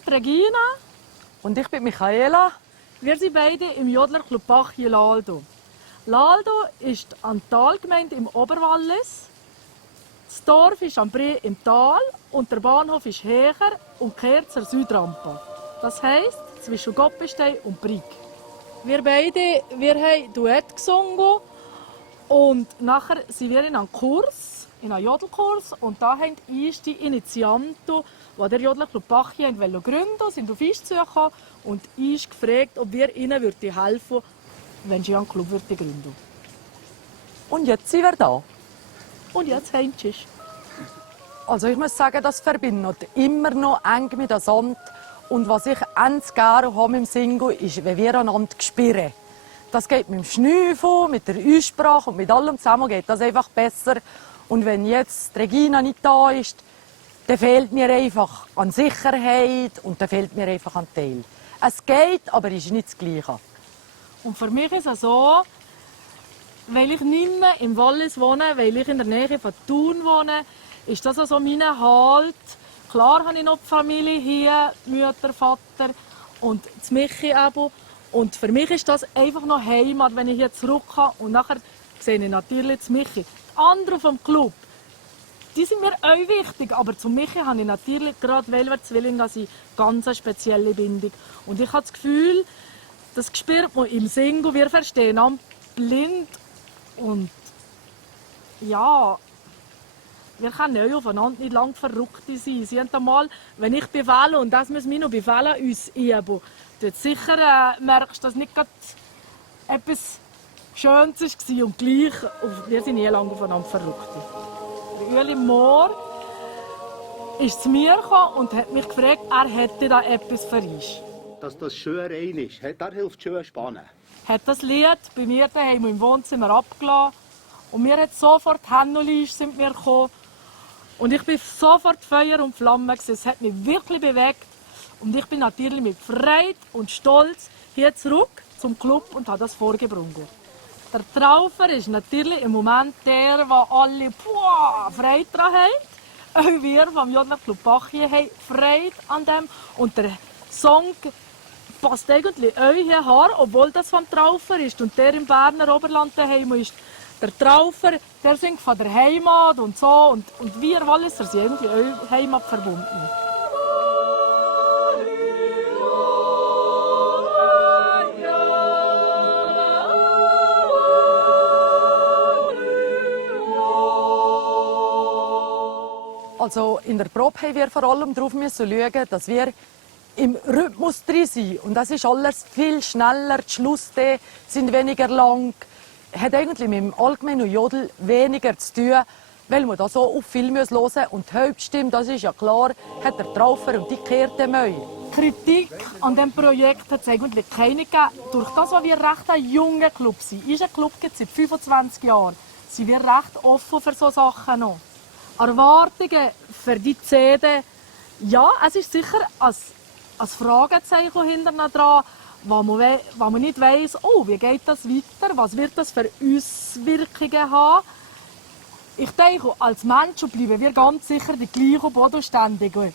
bin Regina. Und ich bin Michaela. Wir sind beide im Jodlerclub Bachie Laldo. Laldo ist eine Talgemeinde im Oberwallis. Das Dorf ist am Brie im Tal und der Bahnhof ist höher und kehrt zur Südrampe. Das heisst, zwischen Goppestein und Brig. Wir haben Duett gesungen und nachher sind wir in einem Kurs, in einem Jodelkurs, und da haben uns die Initianten, die der Jodlerclub Bachie gründen wollten, sind auf uns zugekommen und uns gefragt, ob wir ihnen helfen würden, wenn sie einen Club gründen würden. Und jetzt sind wir da. Und jetzt haben sie. Also ich muss sagen, das verbindet immer noch eng miteinander. Und was ich ganz gerne habe im Singen, ist, wenn wir einander spüren. Das geht mit dem Schnüffeln, mit der Aussprache und mit allem zusammen geht das einfach besser. Und wenn jetzt Regina nicht da ist, dann fehlt mir einfach an Sicherheit und dann fehlt mir einfach an Teil. Es geht, aber es ist nicht das Gleiche. Und für mich ist es so, weil ich nicht mehr im Wallis wohne, weil ich in der Nähe von Thun wohne, ist das also mein Halt. Klar habe ich noch die Familie hier, Mutter, Vater und das Michi eben. Und für mich ist das einfach noch Heimat, wenn ich hier zurückkomme. Und nachher sehe ich natürlich das Michi. Die anderen vom Club, die sind mir auch wichtig. Aber zum Michi habe ich natürlich gerade, weil wir Zwillinge sind, ganz eine spezielle Bindung. Und ich habe das Gefühl, das spürt man im Singen, wir verstehen am blind. Und ja, wir können auch aufeinander nicht lange Verrückte sein. Sie haben einmal, wenn ich befehle, und das müssen wir noch befehlen, uns üben. Dort sicher merkst du, dass nicht gerade etwas Schönes war. Und gleich, wir sind nie lange aufeinander Verrückte. Ueli Mohr ist zu mir gekommen und hat mich gefragt, er hätte da etwas für uns. Dass das schön rein ist, da hilft schön spannen. Hat das Lied bei mir daheim im Wohnzimmer abgelassen. Und mir hat sofort Hände sind mir gekommen. Und ich bin sofort Feuer und Flamme. Es hat mich wirklich bewegt. Und ich bin natürlich mit Freude und Stolz hier zurück zum Club und habe das vorgebracht. Der Traufer ist natürlich im Moment der, der alle Freude daran haben. Auch wir vom Jodlerclub Bachie haben Freude an dem. Und der Song passt eigentlich auch hierher, obwohl das vom Traufer ist. Und der im Berner Oberland daheim ist der Traufer, der singt von der Heimat und so. Und wir Walliser sind irgendwie auch heimatverbunden. Also in der Probe haben wir vor allem darauf schauen, dass wir im Rhythmus drin sind. Und das ist alles viel schneller, die Schlussdee sind weniger lang. Hat eigentlich mit dem allgemeinen Jodel weniger zu tun, weil man da so auf viel hören muss. Und die Hauptstimme, das ist ja klar, hat der Traufer und die kehrte Mäu. Kritik an diesem Projekt hat es eigentlich keine gegeben. Durch das, dass wir recht ein junger Club sind, ist ein Club seit 25 Jahren, sind wir recht offen für solche Sachen noch. Erwartungen für die CD, ja, es ist sicher ein Fragezeichen hinterher dran, wo man nicht weiss, oh, wie geht das weiter, was wird das für Auswirkungen haben. Ich denke, als Menschen bleiben wir ganz sicher die gleichen Bodenständigen.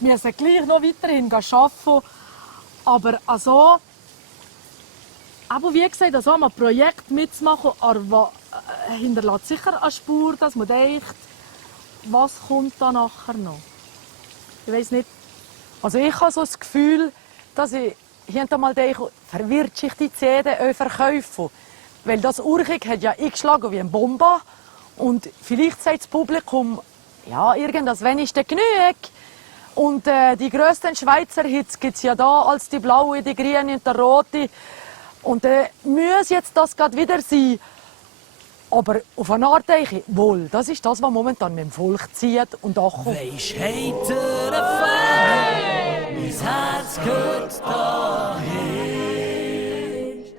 Wir müssen gleich noch weiterhin arbeiten, aber also, wie gesagt, also ein Projekt mitzumachen, hinterlässt sicher eine Spur, dass man denkt, was kommt da nachher noch? Ich weiss nicht. Also ich habe so das Gefühl, dass ich hier einmal denke, verwirrt sich die CD auch verkaufen. Weil das Urchig hat ja eingeschlagen wie ein Bombe. Und vielleicht sagt das Publikum, ja, irgendwas wenigste genug. Und die grössten Schweizer Hits gibt es ja da als die blaue, die grüne und die rote. Und muss jetzt das gerade wieder sein. Aber auf eine Art denke ich, wohl, das ist das, was momentan mit dem Volk zieht und ankommt. Weisst heiter Fein, mein Herz gehört dahin.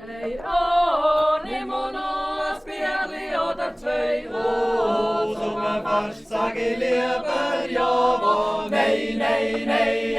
Steh an, nimm noch ein Bierli oder zwei. Oh, zum Fest sag ich lieber ja, wo nein, nein, nein.